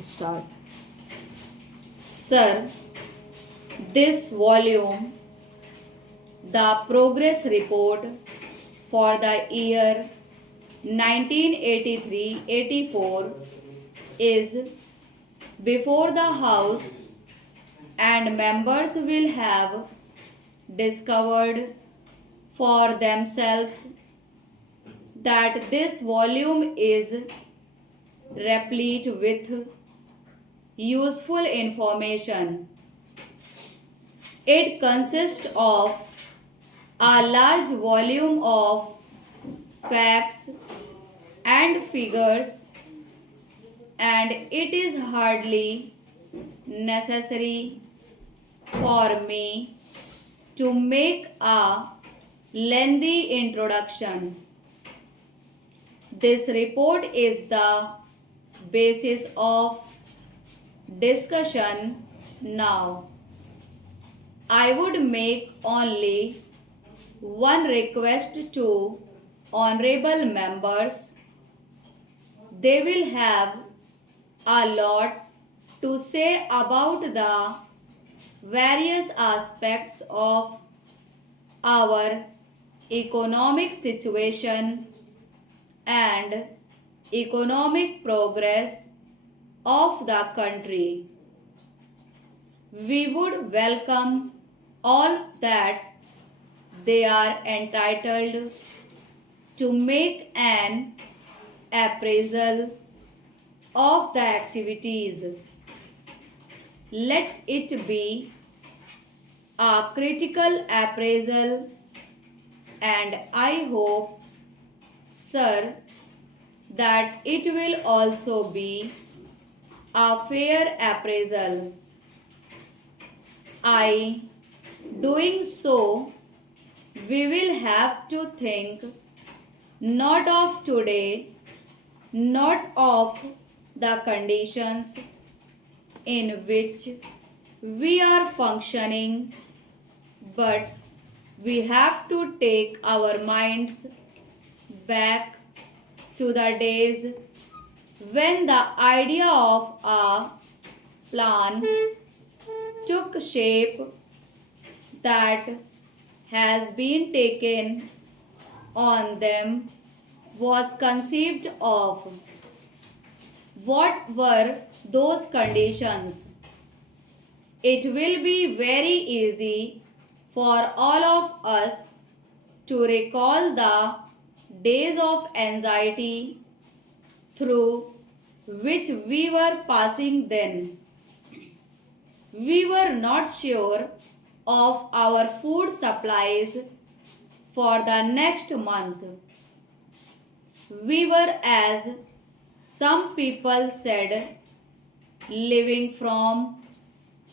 Start. Sir, this volume, the progress report for the year 1983-84, is before the House, and members will have discovered for themselves that this volume is replete with useful information. It consists of a large volume of facts and figures, and it is hardly necessary for me to make a lengthy introduction. This report is the basis of discussion now. I would make only one request to honorable members. They will have a lot to say about the various aspects of our economic situation and economic progress of the country. We would welcome all that they are entitled to make an appraisal of the activities. Let it be a critical appraisal, and I hope, sir, that it will also be a fair appraisal. Doing so, we will have to think not of today, not of the conditions in which we are functioning, but we have to take our minds back to the days when the idea of a plan took shape that has been taken on them was conceived of. What were those conditions? It will be very easy for all of us to recall the days of anxiety through which we were passing then. We were not sure of our food supplies for the next month. We were, as some people said, living from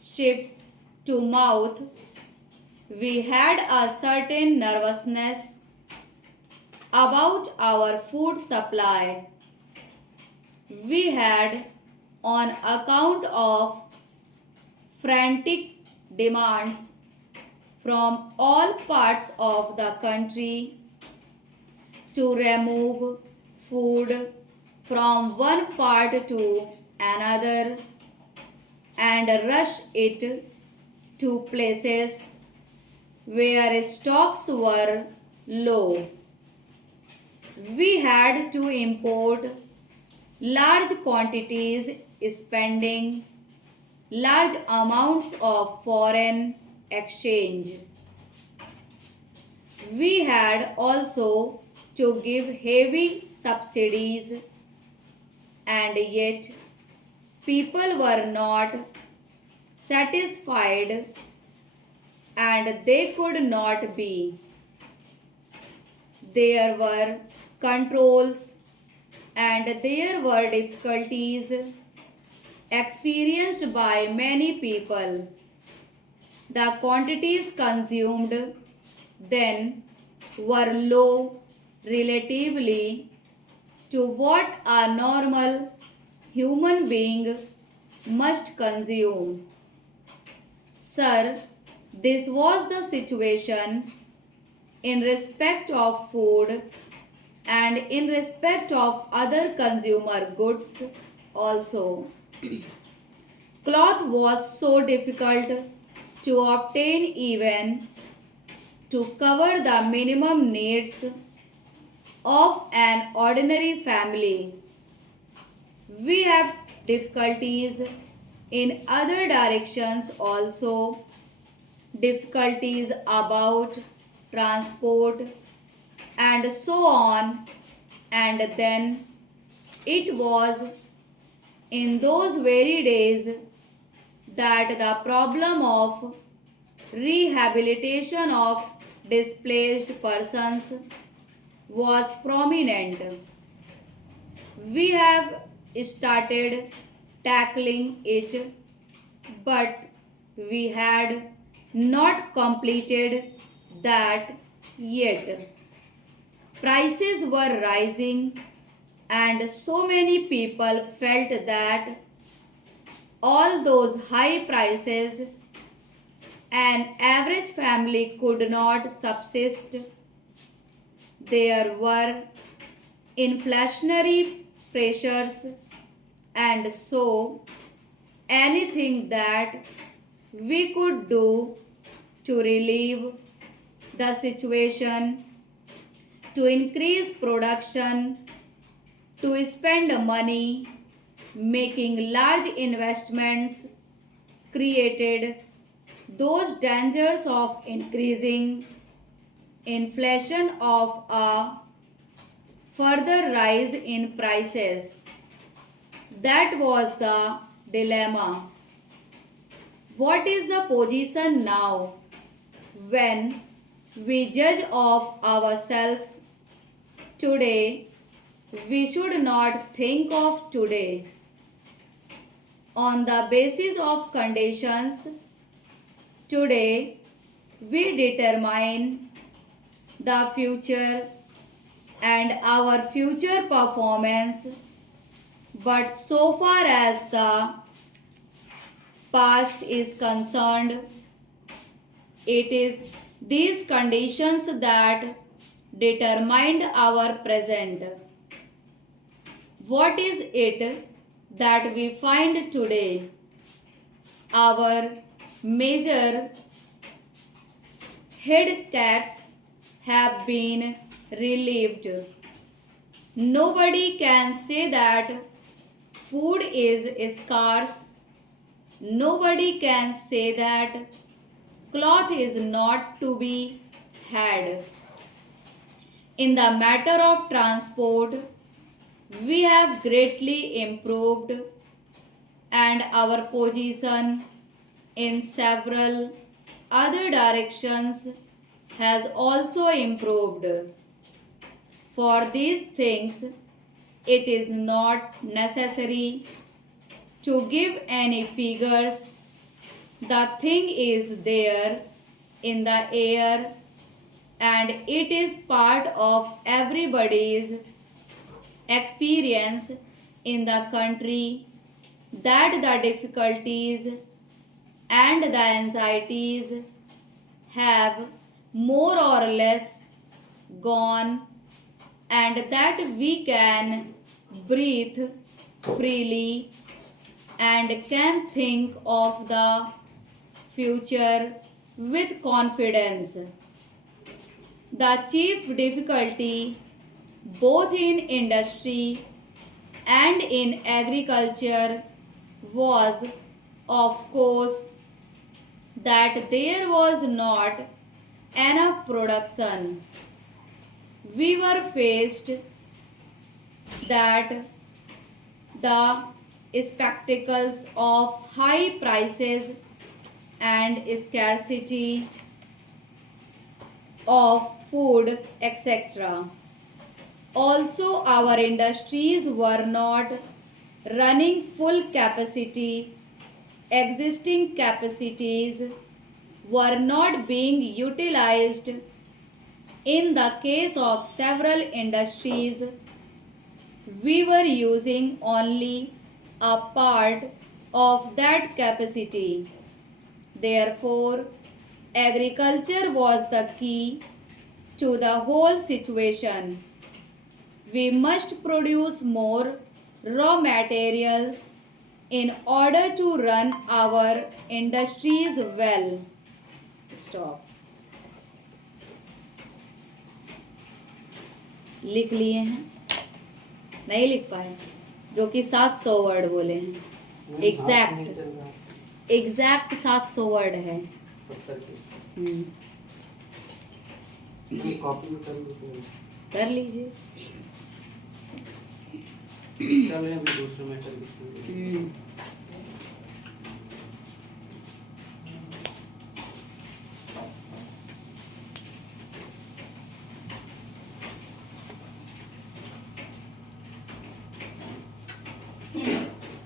ship to mouth. We had a certain nervousness about our food supply. We had, on account of frantic demands from all parts of the country to remove food from one part to another and rush it to places where stocks were low. We had to import large quantities, spending large amounts of foreign exchange. We had also to give heavy subsidies, and yet people were not satisfied, and they could not be. There were controls and there were difficulties experienced by many people. The quantities consumed then were low relatively to what a normal human being must consume. Sir, this was the situation in respect of food and in respect of other consumer goods Also, cloth was so difficult to obtain even to cover the minimum needs of an ordinary family. We have difficulties in other directions also, difficulties about transport and so on. And then it was in those very days that the problem of rehabilitation of displaced persons was prominent. We have started tackling it, but we had not completed that yet. Prices were rising, and so many people felt that all those high prices an average family could not subsist. There were inflationary pressures, and so anything that we could do to relieve the situation, to increase production, to spend money, making large investments created those dangers of increasing inflation of a further rise in prices. That was the dilemma. What is the position now when we judge of ourselves today? We should not think of today on the basis of conditions. Today we determine the future and our future performance, but so far as the past is concerned, it is these conditions that determined our present. What is it that we find today? Our major headaches have been relieved. Nobody can say that food is scarce. Nobody can say that cloth is not to be had. In the matter of transport, we have greatly improved, and our position in several other directions has also improved. For these things, it is not necessary to give any figures. The thing is there in the air, and it is part of everybody's experience in the country that the difficulties and the anxieties have more or less gone, and that we can breathe freely and can think of the future with confidence. The chief difficulty, both in industry and in agriculture, was, of course, that there was not enough production. We were faced that the spectacles of high prices and scarcity of food, etc. Also, our industries were not running full capacity. Existing capacities were not being utilized. In the case of several industries, we were using only a part of that capacity. Therefore, agriculture was the key to the whole situation. We must produce more raw materials in order to run our industries well. Stop. लिख लिए हैं? नहीं लिख पाए? जो कि 700 word बोले हैं। एग्जैक्ट 700 वर्ड है। कॉपी कर लीजिए। दूसरे में